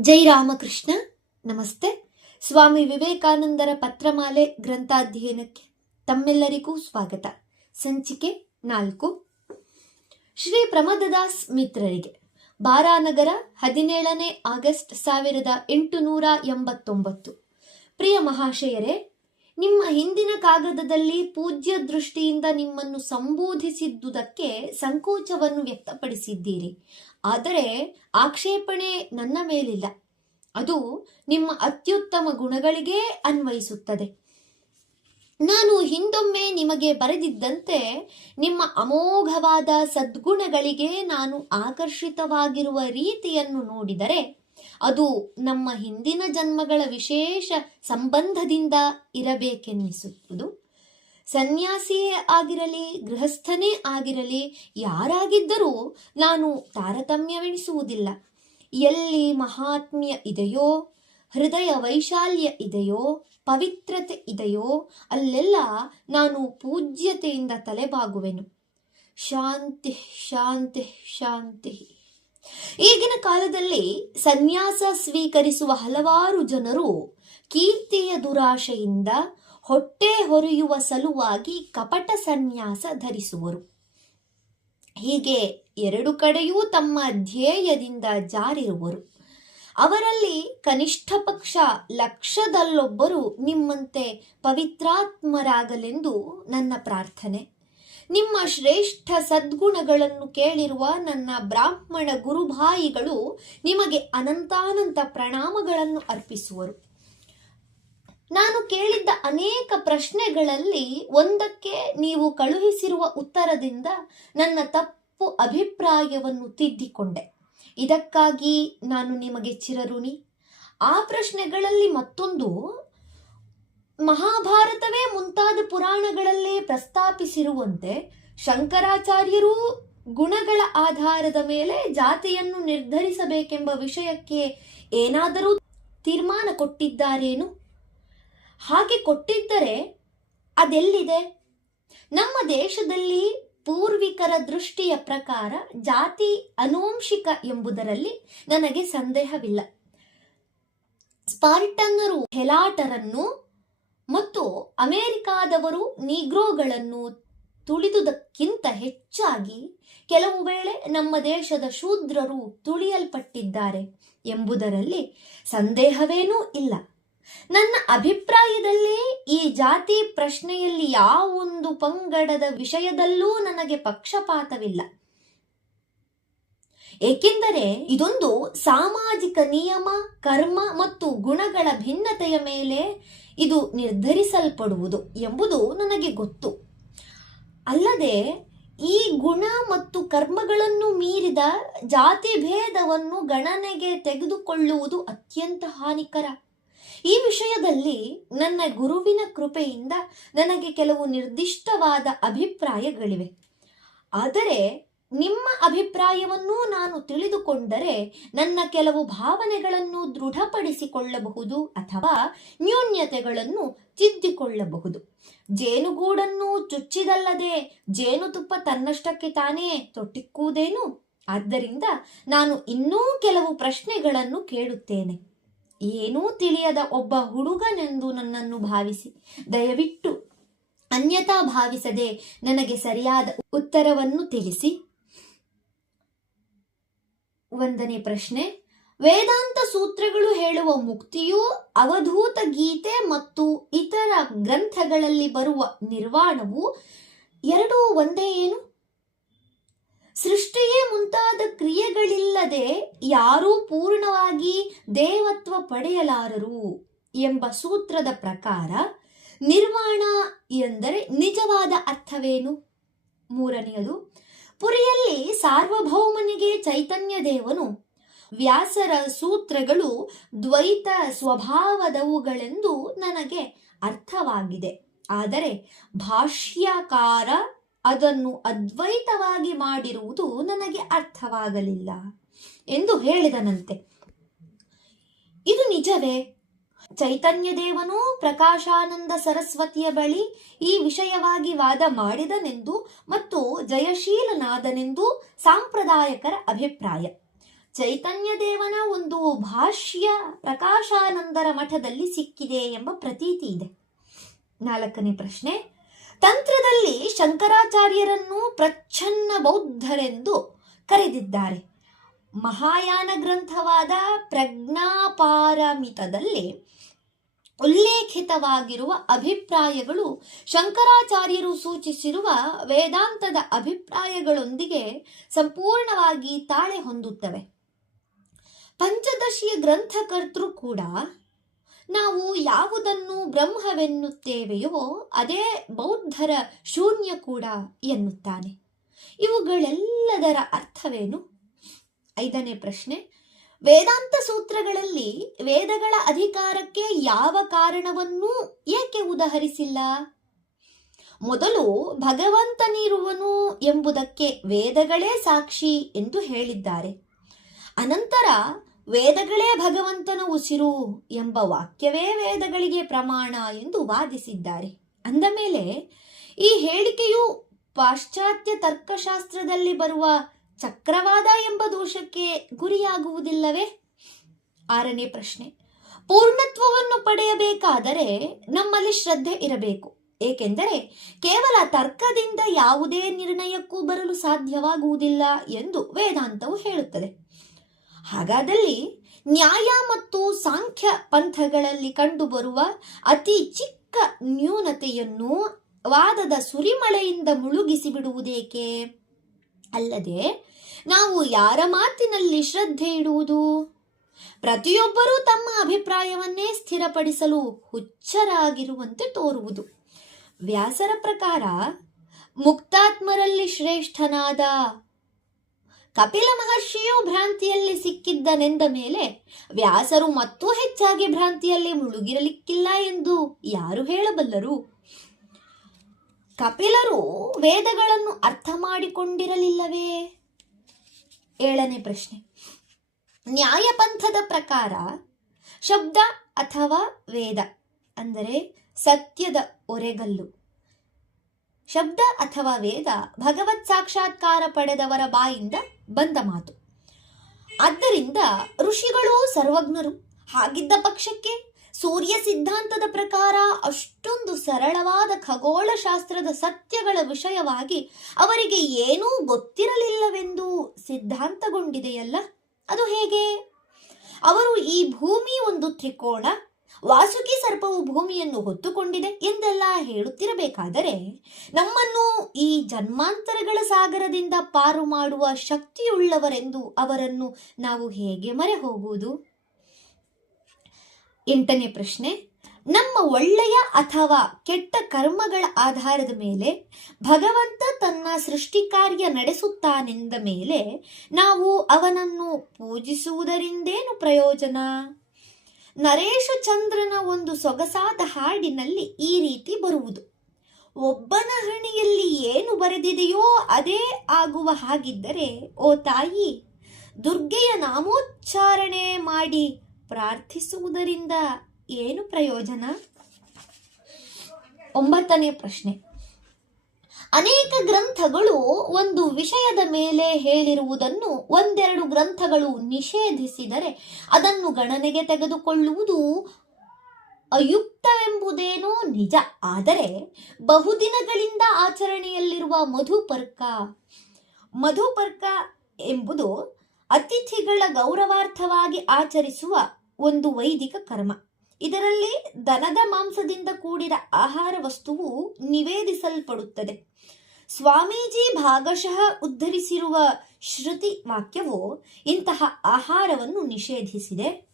ಜೈ ರಾಮಕೃಷ್ಣ, ನಮಸ್ತೆ. ಸ್ವಾಮಿ ವಿವೇಕಾನಂದರ ಪತ್ರಮಾಲೆ ಗ್ರಂಥಾಧ್ಯಯನಕ್ಕೆ ತಮ್ಮೆಲ್ಲರಿಗೂ ಸ್ವಾಗತ. ಸಂಚಿಕೆ ನಾಲ್ಕು. ಶ್ರೀ ಪ್ರಮದದಾಸ್ ಮಿತ್ರರಿಗೆ ಬಾರಾನಗರ ಹದಿನೇಳನೇ ಆಗಸ್ಟ್ ಸಾವಿರದ ಎಂಟುನೂರ ಎಂಬತ್ತೊಂಬತ್ತು. ಪ್ರಿಯ ಮಹಾಶಯರೇ ನಿಮ್ಮ ಹಿಂದಿನ ಕಾಗದದಲ್ಲಿ ಪೂಜ್ಯ ದೃಷ್ಟಿಯಿಂದ ನಿಮ್ಮನ್ನು ಸಂಬೋಧಿಸಿದ್ದುದಕ್ಕೆ ಸಂಕೋಚವನ್ನು ವ್ಯಕ್ತಪಡಿಸಿದ್ದೀರಿ. ಆದರೆ ಆಕ್ಷೇಪಣೆ ನನ್ನ ಮೇಲಿಲ್ಲ. ಅದು ನಿಮ್ಮ ಅತ್ಯುತ್ತಮ ಗುಣಗಳಿಗೆ ಅನ್ವಯಿಸುತ್ತದೆ. ನಾನು ಹಿಂದೊಮ್ಮೆ ನಿಮಗೆ ಬರೆದಿದ್ದಂತೆ ನಿಮ್ಮ ಅಮೋಘವಾದ ಸದ್ಗುಣಗಳಿಗೆ ನಾನು ಆಕರ್ಷಿತವಾಗಿರುವ ರೀತಿಯನ್ನು ನೋಡಿದರೆ ಅದು ನಮ್ಮ ಹಿಂದಿನ ಜನ್ಮಗಳ ವಿಶೇಷ ಸಂಬಂಧದಿಂದ ಇರಬೇಕೆನ್ನಿಸುವುದು. ಸನ್ಯಾಸಿಯೇ ಆಗಿರಲಿ, ಗೃಹಸ್ಥನೇ ಆಗಿರಲಿ, ಯಾರಾಗಿದ್ದರೂ ನಾನು ತಾರತಮ್ಯವೆಣಿಸುವುದಿಲ್ಲ ಎಲ್ಲಿ ಮಹಾತ್ಮ್ಯ ಇದೆಯೋ, ಹೃದಯ ವೈಶಾಲ್ಯ ಇದೆಯೋ, ಪವಿತ್ರತೆ ಇದೆಯೋ, ಅಲ್ಲೆಲ್ಲ ನಾನು ಪೂಜ್ಯತೆಯಿಂದ ತಲೆಬಾಗುವೆನು. ಶಾಂತಿ ಶಾಂತಿ ಶಾಂತಿ. ಈಗಿನ ಕಾಲದಲ್ಲಿ ಸನ್ಯಾಸ ಸ್ವೀಕರಿಸುವ ಹಲವಾರು ಜನರು ಕೀರ್ತಿಯ ದುರಾಶೆಯಿಂದ ಹೊಟ್ಟೆ ಹೊರೆಯುವ ಸಲುವಾಗಿ ಕಪಟ ಸನ್ಯಾಸ ಧರಿಸುವರು. ಹೀಗೆ ಎರಡು ಕಡೆಯೂ ತಮ್ಮ ಧ್ಯೇಯದಿಂದ ಜಾರಿರುವರು. ಅವರಲ್ಲಿ ಕನಿಷ್ಠ ಪಕ್ಷ ಲಕ್ಷದಲ್ಲೊಬ್ಬರು ನಿಮ್ಮಂತೆ ಪವಿತ್ರಾತ್ಮರಾಗಲೆಂದು ನನ್ನ ಪ್ರಾರ್ಥನೆ. ನಿಮ್ಮ ಶ್ರೇಷ್ಠ ಸದ್ಗುಣಗಳನ್ನು ಕೇಳಿರುವ ನನ್ನ ಬ್ರಾಹ್ಮಣ ಗುರುಭಾಯಿಗಳು ನಿಮಗೆ ಅನಂತಾನಂತ ಪ್ರಣಾಮಗಳನ್ನು ಅರ್ಪಿಸುವರು. ನಾನು ಕೇಳಿದ್ದ ಅನೇಕ ಪ್ರಶ್ನೆಗಳಲ್ಲಿ ಒಂದಕ್ಕೆ ನೀವು ಕಳುಹಿಸಿರುವ ಉತ್ತರದಿಂದ ನನ್ನ ತಪ್ಪು ಅಭಿಪ್ರಾಯವನ್ನು ತಿದ್ದಿಕೊಂಡೆ. ಇದಕ್ಕಾಗಿ ನಾನು ನಿಮಗೆ ಚಿರಋಣಿ. ಆ ಪ್ರಶ್ನೆಗಳಲ್ಲಿ ಮತ್ತೊಂದು ಮಹಾಭಾರತವೇ ಮುಂತಾದ ಪುರಾಣಗಳಲ್ಲೇ ಪ್ರಸ್ತಾಪಿಸಿರುವಂತೆ ಶಂಕರಾಚಾರ್ಯರೂ ಗುಣಗಳ ಆಧಾರದ ಮೇಲೆ ಜಾತಿಯನ್ನು ನಿರ್ಧರಿಸಬೇಕೆಂಬ ವಿಷಯಕ್ಕೆ ಏನಾದರೂ ತೀರ್ಮಾನ ಕೊಟ್ಟಿದ್ದಾರೇನು? ಹಾಗೆ ಕೊಟ್ಟಿದ್ದರೆ ಅದೆಲ್ಲಿದೆ? ನಮ್ಮ ದೇಶದಲ್ಲಿ ಪೂರ್ವಿಕರ ದೃಷ್ಟಿಯ ಪ್ರಕಾರ ಜಾತಿ ಅನುವಂಶಿಕ ಎಂಬುದರಲ್ಲಿ ನನಗೆ ಸಂದೇಹವಿಲ್ಲ. ಸ್ಪಾರ್ಟನ್ನರು ಹೆಲಾಟರನ್ನು ಮತ್ತು ಅಮೆರಿಕಾದವರು ನೀಗ್ರೋಗಳನ್ನು ತುಳಿದುದಕ್ಕಿಂತ ಹೆಚ್ಚಾಗಿ ಕೆಲವು ವೇಳೆ ನಮ್ಮ ದೇಶದ ಶೂದ್ರರು ತುಳಿಯಲ್ಪಟ್ಟಿದ್ದಾರೆ ಎಂಬುದರಲ್ಲಿ ಸಂದೇಹವೇನೂ ಇಲ್ಲ. ನನ್ನ ಅಭಿಪ್ರಾಯದಲ್ಲಿ ಈ ಜಾತಿ ಪ್ರಶ್ನೆಯಲ್ಲಿ ಯಾವೊಂದು ಪಂಗಡದ ವಿಷಯದಲ್ಲೂ ನನಗೆ ಪಕ್ಷಪಾತವಿಲ್ಲ. ಏಕೆಂದರೆ ಇದೊಂದು ಸಾಮಾಜಿಕ ನಿಯಮ, ಕರ್ಮ ಮತ್ತು ಗುಣಗಳ ಭಿನ್ನತೆಯ ಮೇಲೆ ಇದು ನಿರ್ಧರಿಸಲ್ಪಡುವುದು ಎಂಬುದು ನನಗೆ ಗೊತ್ತು. ಅಲ್ಲದೆ, ಈ ಗುಣ ಮತ್ತು ಕರ್ಮಗಳನ್ನು ಮೀರಿದ ಜಾತಿ ಭೇದವನ್ನು ಗಣನೆಗೆ ತೆಗೆದುಕೊಳ್ಳುವುದು ಅತ್ಯಂತ ಹಾನಿಕರ. ಈ ವಿಷಯದಲ್ಲಿ ನನ್ನ ಗುರುವಿನ ಕೃಪೆಯಿಂದ ನನಗೆ ಕೆಲವು ನಿರ್ದಿಷ್ಟವಾದ ಅಭಿಪ್ರಾಯಗಳಿವೆ. ಆದರೆ ನಿಮ್ಮ ಅಭಿಪ್ರಾಯವನ್ನೂ ನಾನು ತಿಳಿದುಕೊಂಡರೆ ನನ್ನ ಕೆಲವು ಭಾವನೆಗಳನ್ನು ದೃಢಪಡಿಸಿಕೊಳ್ಳಬಹುದು ಅಥವಾ ನ್ಯೂನ್ಯತೆಗಳನ್ನು ತಿದ್ದಿಕೊಳ್ಳಬಹುದು. ಜೇನುಗೂಡನ್ನು ಚುಚ್ಚಿದಲ್ಲದೆ ಜೇನುತುಪ್ಪ ತನ್ನಷ್ಟಕ್ಕೆ ತಾನೇ ತೊಟ್ಟಿಕ್ಕುವುದೇನು? ಆದ್ದರಿಂದ ನಾನು ಇನ್ನೂ ಕೆಲವು ಪ್ರಶ್ನೆಗಳನ್ನು ಕೇಳುತ್ತೇನೆ. ಏನೂ ತಿಳಿಯದ ಒಬ್ಬ ಹುಡುಗನೆಂದು ನನ್ನನ್ನು ಭಾವಿಸಿ, ದಯವಿಟ್ಟು ಅನ್ಯತಾ ಭಾವಿಸದೆ ನನಗೆ ಸರಿಯಾದ ಉತ್ತರವನ್ನು ತಿಳಿಸಿ. ಒಂದನೇ ಪ್ರಶ್ನೆ, ವೇದಾಂತ ಸೂತ್ರಗಳು ಹೇಳುವ ಮುಕ್ತಿಯು ಅವಧೂತ ಗೀತೆ ಮತ್ತು ಇತರ ಗ್ರಂಥಗಳಲ್ಲಿ ಬರುವ ನಿರ್ವಾಣವು ಎರಡೂ ಒಂದೇ ಏನು? ಸೃಷ್ಟಿಯೇ ಮುಂತಾದ ಕ್ರಿಯೆಗಳಿಲ್ಲದೆ ಯಾರೂ ಪೂರ್ಣವಾಗಿ ದೇವತ್ವ ಪಡೆಯಲಾರರು ಎಂಬ ಸೂತ್ರದ ಪ್ರಕಾರ ನಿರ್ವಾಣ ಎಂದರೆ ನಿಜವಾದ ಅರ್ಥವೇನು? ಮೂರನೆಯದು ಪುರಿಯಲ್ಲಿ ಸಾರ್ವಭೌಮನಿಗೆ ಚೈತನ್ಯ ದೇವನು. ವ್ಯಾಸರ ಸೂತ್ರಗಳು ದ್ವೈತ ಸ್ವಭಾವದವುಗಳೆಂದು ನನಗೆ ಅರ್ಥವಾಗಿದೆ. ಆದರೆ ಭಾಷ್ಯಕಾರ ಅದನ್ನು ಅದ್ವೈತವಾಗಿ ಮಾಡಿರುವುದು ನನಗೆ ಅರ್ಥವಾಗಲಿಲ್ಲ ಎಂದು ಹೇಳಿದನಂತೆ. ಇದು ನಿಜವೇ? ಚೈತನ್ಯ ದೇವನು ಪ್ರಕಾಶಾನಂದ ಸರಸ್ವತಿಯ ಬಳಿ ಈ ವಿಷಯವಾಗಿ ವಾದ ಮಾಡಿದನೆಂದು ಮತ್ತು ಜಯಶೀಲನಾದನೆಂದು ಸಾಂಪ್ರದಾಯಕರ ಅಭಿಪ್ರಾಯ. ಚೈತನ್ಯ ದೇವನ ಒಂದು ಭಾಷ್ಯ ಪ್ರಕಾಶಾನಂದರ ಮಠದಲ್ಲಿ ಸಿಕ್ಕಿದೆ ಎಂಬ ಪ್ರತೀತಿ ಇದೆ. ನಾಲ್ಕನೇ ಪ್ರಶ್ನೆ, ತಂತ್ರದಲ್ಲಿ ಶಂಕರಾಚಾರ್ಯರನ್ನು ಪ್ರಚ್ಛನ್ನ ಬೌದ್ಧರೆಂದು ಕರೆದಿದ್ದಾರೆ. ಮಹಾಯಾನ ಗ್ರಂಥವಾದ ಪ್ರಜ್ಞಾಪಾರಮಿತದಲ್ಲಿ ಉಲ್ಲೇಖಿತವಾಗಿರುವ ಅಭಿಪ್ರಾಯಗಳು ಶಂಕರಾಚಾರ್ಯರು ಸೂಚಿಸಿರುವ ವೇದಾಂತದ ಅಭಿಪ್ರಾಯಗಳೊಂದಿಗೆ ಸಂಪೂರ್ಣವಾಗಿ ತಾಳೆ ಹೊಂದುತ್ತವೆ. ಪಂಚದಶಿಯ ಗ್ರಂಥಕರ್ತೃ ಕೂಡ ನಾವು ಯಾವುದನ್ನು ಬ್ರಹ್ಮವೆನ್ನುತ್ತೇವೆಯೋ ಅದೇ ಬೌದ್ಧರ ಶೂನ್ಯ ಕೂಡ ಎನ್ನುತ್ತಾನೆ. ಇವುಗಳೆಲ್ಲದರ ಅರ್ಥವೇನು? ಐದನೇ ಪ್ರಶ್ನೆ. ವೇದಾಂತ ಸೂತ್ರಗಳಲ್ಲಿ ವೇದಗಳ ಅಧಿಕಾರಕ್ಕೆ ಯಾವ ಕಾರಣವನ್ನೂ ಏಕೆ ಉದಾಹರಿಸಿಲ್ಲ? ಮೊದಲು ಭಗವಂತನಿರುವನು ಎಂಬುದಕ್ಕೆ ವೇದಗಳೇ ಸಾಕ್ಷಿ ಎಂದು ಹೇಳಿದ್ದಾರೆ. ಅನಂತರ ವೇದಗಳೇ ಭಗವಂತನ ಉಸಿರು ಎಂಬ ವಾಕ್ಯವೇ ವೇದಗಳಿಗೆ ಪ್ರಮಾಣ ಎಂದು ವಾದಿಸಿದ್ದಾರೆ. ಅಂದ ಮೇಲೆ ಈ ಹೇಳಿಕೆಯು ಪಾಶ್ಚಾತ್ಯ ತರ್ಕಶಾಸ್ತ್ರದಲ್ಲಿ ಬರುವ ಚಕ್ರವಾದ ಎಂಬ ದೋಷಕ್ಕೆ ಗುರಿಯಾಗುವುದಿಲ್ಲವೇ? ಆರನೇ ಪ್ರಶ್ನೆ. ಪೂರ್ಣತ್ವವನ್ನು ಪಡೆಯಬೇಕಾದರೆ ನಮ್ಮಲ್ಲಿ ಶ್ರದ್ಧೆ ಇರಬೇಕು. ಏಕೆಂದರೆ ಕೇವಲ ತರ್ಕದಿಂದ ಯಾವುದೇ ನಿರ್ಣಯಕ್ಕೂ ಬರಲು ಸಾಧ್ಯವಾಗುವುದಿಲ್ಲ ಎಂದು ವೇದಾಂತವು ಹೇಳುತ್ತದೆ. ಹಾಗಾದಲ್ಲಿ ನ್ಯಾಯ ಮತ್ತು ಸಾಂಖ್ಯ ಪಂಥಗಳಲ್ಲಿ ಕಂಡುಬರುವ ಅತಿ ಚಿಕ್ಕ ನ್ಯೂನತೆಯನ್ನು ವಾದದ ಸುರಿಮಳೆಯಿಂದ ಮುಳುಗಿಸಿ ಬಿಡುವುದೇಕೆ ಅಲ್ಲದೆ ನಾವು ಯಾರ ಮಾತಿನಲ್ಲಿ ಶ್ರದ್ಧೆ ಇಡುವುದು? ಪ್ರತಿಯೊಬ್ಬರೂ ತಮ್ಮ ಅಭಿಪ್ರಾಯವನ್ನೇ ಸ್ಥಿರಪಡಿಸಲು ಹುಚ್ಚರಾಗಿರುವಂತೆ ತೋರುವುದು. ವ್ಯಾಸರ ಪ್ರಕಾರ, ಮುಕ್ತಾತ್ಮರಲ್ಲಿ ಶ್ರೇಷ್ಠನಾದ ಕಪಿಲ ಮಹರ್ಷಿಯು ಭ್ರಾಂತಿಯಲ್ಲಿ ಸಿಕ್ಕಿದ್ದನೆಂದ ಮೇಲೆ ವ್ಯಾಸರು ಮತ್ತೂ ಹೆಚ್ಚಾಗಿ ಭ್ರಾಂತಿಯಲ್ಲಿ ಮುಳುಗಿರಲಿಕ್ಕಿಲ್ಲ ಎಂದು ಯಾರು ಹೇಳಬಲ್ಲರು? ಕಪಿಲರು ವೇದಗಳನ್ನು ಅರ್ಥ ಮಾಡಿಕೊಂಡಿರಲಿಲ್ಲವೇ? ಏಳನೇ ಪ್ರಶ್ನೆ. ನ್ಯಾಯಪಂಥದ ಪ್ರಕಾರ ಶಬ್ದ ಅಥವಾ ವೇದ ಅಂದರೆ ಸತ್ಯದ ಒರೆಗಲ್ಲು. ಶಬ್ದ ಅಥವಾ ವೇದ ಭಗವತ್ ಸಾಕ್ಷಾತ್ಕಾರ ಪಡೆದವರ ಬಾಯಿಂದ ಬಂದ ಮಾತು. ಆದ್ದರಿಂದ ಋಷಿಗಳು ಸರ್ವಜ್ಞರು ಹಾಗಿದ್ದ ಪಕ್ಷಕ್ಕೆ ಸೂರ್ಯ ಸಿದ್ಧಾಂತದ ಪ್ರಕಾರ ಅಷ್ಟೊಂದು ಸರಳವಾದ ಖಗೋಳಶಾಸ್ತ್ರದ ಸತ್ಯಗಳ ವಿಷಯವಾಗಿ ಅವರಿಗೆ ಏನೂ ಗೊತ್ತಿರಲಿಲ್ಲವೆಂದು ಸಿದ್ಧಾಂತಗೊಂಡಿದೆಯಲ್ಲ? ಅದು ಹೇಗೆ? ಅವರು ಈ ಭೂಮಿ ಒಂದು ತ್ರಿಕೋಣ ವಾಸುಕಿ ಸರ್ಪವು ಭೂಮಿಯನ್ನು ಹೊತ್ತುಕೊಂಡಿದೆ ಎಂದೆಲ್ಲ ಹೇಳುತ್ತಿರಬೇಕಾದರೆ, ನಮ್ಮನ್ನು ಈ ಜನ್ಮಾಂತರಗಳ ಸಾಗರದಿಂದ ಪಾರು ಮಾಡುವ ಶಕ್ತಿಯುಳ್ಳವರೆಂದು ಅವರನ್ನು ನಾವು ಹೇಗೆ ಮರೆ ಹೋಗುವುದು ಎಂಟನೇ ಪ್ರಶ್ನೆ, ನಮ್ಮ ಒಳ್ಳೆಯ ಅಥವಾ ಕೆಟ್ಟ ಕರ್ಮಗಳ ಆಧಾರದ ಮೇಲೆ ಭಗವಂತ ತನ್ನ ಸೃಷ್ಟಿ ಕಾರ್ಯ ನಡೆಸುತ್ತಾನೆಂದ ಮೇಲೆ ನಾವು ಅವನನ್ನು ಪೂಜಿಸುವುದರಿಂದೇನು ಪ್ರಯೋಜನ? ನರೇಶ ಚಂದ್ರನ ಒಂದು ಸೊಗಸಾದ ಹಾಡಿನಲ್ಲಿ ಈ ರೀತಿ ಬರುವುದು. ಒಬ್ಬನ ಹಣೆಯಲ್ಲಿ ಏನು ಬರೆದಿದೆಯೋ ಅದೇ ಆಗುವ ಹಾಗಿದ್ದರೆ, ಓ ತಾಯಿ, ದುರ್ಗೆಯ ನಾಮೋಚ್ಚಾರಣೆ ಮಾಡಿ ಪ್ರಾರ್ಥಿಸುವುದರಿಂದ ಏನು ಪ್ರಯೋಜನ? ಒಂಬತ್ತನೇ ಪ್ರಶ್ನೆ. ಅನೇಕ ಗ್ರಂಥಗಳು ಒಂದು ವಿಷಯದ ಮೇಲೆ ಹೇಳಿರುವುದನ್ನು ಒಂದೆರಡು ಗ್ರಂಥಗಳು ನಿಷೇಧಿಸಿದರೆ ಅದನ್ನು ಗಣನೆಗೆ ತೆಗೆದುಕೊಳ್ಳುವುದು ಅಯುಕ್ತವೆಂಬುದೇನೋ ನಿಜ. ಆದರೆ ಬಹುದಿನಗಳಿಂದ ಆಚರಣೆಯಲ್ಲಿರುವ ಮಧುಪರ್ಕ ಮಧುಪರ್ಕ ಎಂಬುದು ಅತಿಥಿಗಳ ಗೌರವಾರ್ಥವಾಗಿ ಆಚರಿಸುವ ಒಂದು ವೈದಿಕ ಕರ್ಮ. ಇದರಲ್ಲಿ ದನದ ಮಾಂಸದಿಂದ ಕೂಡಿದ ಆಹಾರ ವಸ್ತುವು ನಿವೇದಿಸಲ್ಪಡುತ್ತದೆ. ಸ್ವಾಮೀಜಿ ಭಾಗಶಃ ಉದ್ಧರಿಸಿರುವ ಶ್ರುತಿ ವಾಕ್ಯವು ಇಂತಹ ಆಹಾರವನ್ನು ನಿಷೇಧಿಸಿದೆ.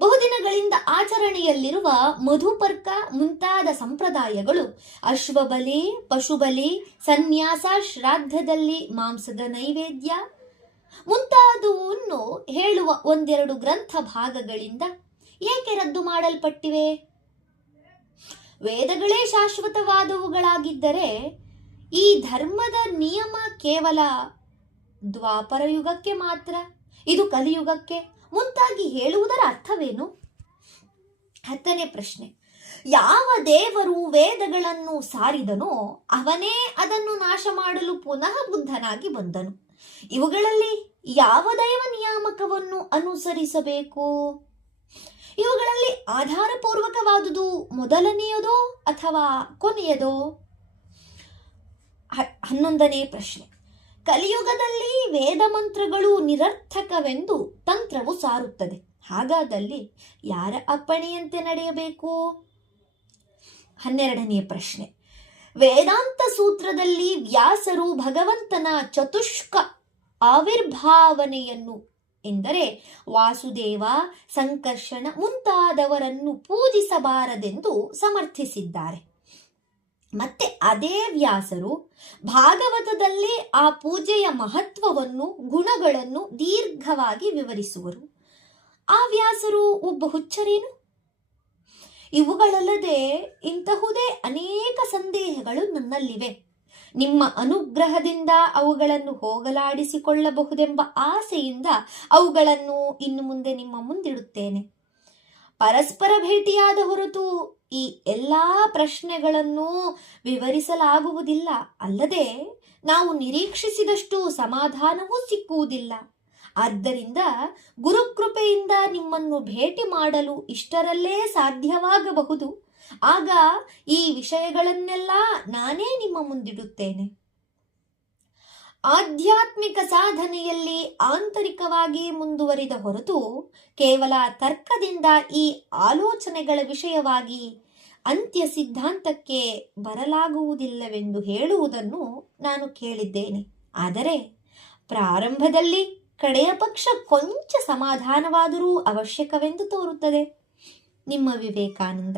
ಬಹುದಿನಗಳಿಂದ ಆಚರಣೆಯಲ್ಲಿರುವ ಮಧುಪರ್ಕ ಮುಂತಾದ ಸಂಪ್ರದಾಯಗಳು ಅಶ್ವಬಲಿ, ಪಶುಬಲಿ, ಸನ್ಯಾಸ, ಶ್ರಾದ್ದದಲ್ಲಿ ಮಾಂಸದ ನೈವೇದ್ಯ ಮುಂತಾದವನ್ನು ಹೇಳುವ ಒಂದೆರಡು ಗ್ರಂಥ ಭಾಗಗಳಿಂದ ಏಕೆ ರದ್ದು ಮಾಡಲ್ಪಟ್ಟಿವೆ? ವೇದಗಳೇ ಶಾಶ್ವತವಾದವುಗಳಾಗಿದ್ದರೆ ಈ ಧರ್ಮದ ನಿಯಮ ಕೇವಲ ದ್ವಾಪರ ಯುಗಕ್ಕೆ ಮಾತ್ರ, ಇದು ಕಲಿಯುಗಕ್ಕೆ ಮುಂತಾಗಿ ಹೇಳುವುದರ ಅರ್ಥವೇನು? ಹತ್ತನೇ ಪ್ರಶ್ನೆ. ಯಾವ ದೇವರು ವೇದಗಳನ್ನು ಸಾರಿದನೋ ಅವನೇ ಅದನ್ನು ನಾಶ ಮಾಡಲು ಪುನಃ ಬುದ್ಧನಾಗಿ ಬಂದನು. ಇವುಗಳಲ್ಲಿ ಯಾವ ದೈವ ನಿಯಾಮಕವನ್ನು ಅನುಸರಿಸಬೇಕು? ಇವುಗಳಲ್ಲಿ ಆಧಾರಪೂರ್ವಕವಾದುದು ಮೊದಲನೆಯದೋ ಅಥವಾ ಕೊನೆಯದೋ? ಹನ್ನೊಂದನೇ ಪ್ರಶ್ನೆ. ಕಲಿಯುಗದಲ್ಲಿ ವೇದ ಮಂತ್ರಗಳು ನಿರರ್ಥಕವೆಂದು ತಂತ್ರವು ಸಾರುತ್ತದೆ. ಹಾಗಾದಲ್ಲಿ ಯಾರ ಅಪ್ಪಣೆಯಂತೆ ನಡೆಯಬೇಕು? ಹನ್ನೆರಡನೆಯ ಪ್ರಶ್ನೆ. ವೇದಾಂತ ಸೂತ್ರದಲ್ಲಿ ವ್ಯಾಸರು ಭಗವಂತನ ಚತುಷ್ಕ ಆವಿರ್ಭಾವನೆಯನ್ನು ಎಂದರೆ ವಾಸುದೇವ, ಸಂಕರ್ಷಣ ಮುಂತಾದವರನ್ನು ಪೂಜಿಸಬಾರದೆಂದು ಸಮರ್ಥಿಸಿದ್ದಾರೆ. ಮತ್ತೆ ಅದೇ ವ್ಯಾಸರು ಭಾಗವತದಲ್ಲಿ ಆ ಪೂಜೆಯ ಮಹತ್ವವನ್ನು, ಗುಣಗಳನ್ನು ದೀರ್ಘವಾಗಿ ವಿವರಿಸುವರು. ಆ ವ್ಯಾಸರು ಒಬ್ಬ ಹುಚ್ಚರೇನು? ಇವುಗಳಲ್ಲದೆ ಇಂತಹುದೇ ಅನೇಕ ಸಂದೇಹಗಳು ನನ್ನಲ್ಲಿವೆ. ನಿಮ್ಮ ಅನುಗ್ರಹದಿಂದ ಅವುಗಳನ್ನು ಹೋಗಲಾಡಿಸಿಕೊಳ್ಳಬಹುದೆಂಬ ಆಸೆಯಿಂದ ಅವುಗಳನ್ನು ಇನ್ನು ಮುಂದೆ ನಿಮ್ಮ ಮುಂದಿಡುತ್ತೇನೆ. ಪರಸ್ಪರ ಭೇಟಿಯಾದ ಹೊರತು ಈ ಎಲ್ಲಾ ಪ್ರಶ್ನೆಗಳನ್ನು ವಿವರಿಸಲಾಗುವುದಿಲ್ಲ. ಅಲ್ಲದೆ ನಾವು ನಿರೀಕ್ಷಿಸಿದಷ್ಟು ಸಮಾಧಾನವೂ ಸಿಕ್ಕುವುದಿಲ್ಲ. ಆದ್ದರಿಂದ ಗುರುಕೃಪೆಯಿಂದ ನಿಮ್ಮನ್ನು ಭೇಟಿ ಮಾಡಲು ಇಷ್ಟರಲ್ಲೇ ಸಾಧ್ಯವಾಗಬಹುದು. ಆಗ ಈ ವಿಷಯಗಳನ್ನೆಲ್ಲ ನಾನೇ ನಿಮ್ಮ ಮುಂದಿಡುತ್ತೇನೆ. ಆಧ್ಯಾತ್ಮಿಕ ಸಾಧನೆಯಲ್ಲಿ ಆಂತರಿಕವಾಗಿ ಮುಂದುವರಿದ ಹೊರತು ಕೇವಲ ತರ್ಕದಿಂದ ಈ ಆಲೋಚನೆಗಳ ವಿಷಯವಾಗಿ ಅಂತ್ಯ ಸಿದ್ಧಾಂತಕ್ಕೆ ಬರಲಾಗುವುದಿಲ್ಲವೆಂದು ಹೇಳುವುದನ್ನು ನಾನು ಕೇಳಿದ್ದೇನೆ. ಆದರೆ ಪ್ರಾರಂಭದಲ್ಲಿ ಕಡೆಯ ಪಕ್ಷ ಕೊಂಚ ಸಮಾಧಾನವಾದರೂ ಅವಶ್ಯಕವೆಂದು ತೋರುತ್ತದೆ. ನಿಮ್ಮ ವಿವೇಕಾನಂದ,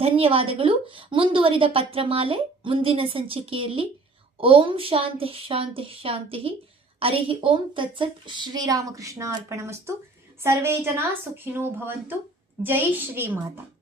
ಧನ್ಯವಾದಗಳು. ಮುಂದುವರಿದ ಪತ್ರಮಾಲೆ ಮುಂದಿನ ಸಂಚಿಕೆಯಲ್ಲಿ ಓಂ ಶಾಂತಿ ಶಾಂತಿ ಶಾಂತಿ ಅರಿಹಿ ಓಂ ತತ್ಸತ್ ಶ್ರೀರಾಮಕೃಷ್ಣ ಅರ್ಪಣಮಸ್ತು. ಸರ್ವೇ ಜನಾ ಸುಖಿನೋ ಭವಂತು. ಜೈ ಶ್ರೀ ಮಾತಾ.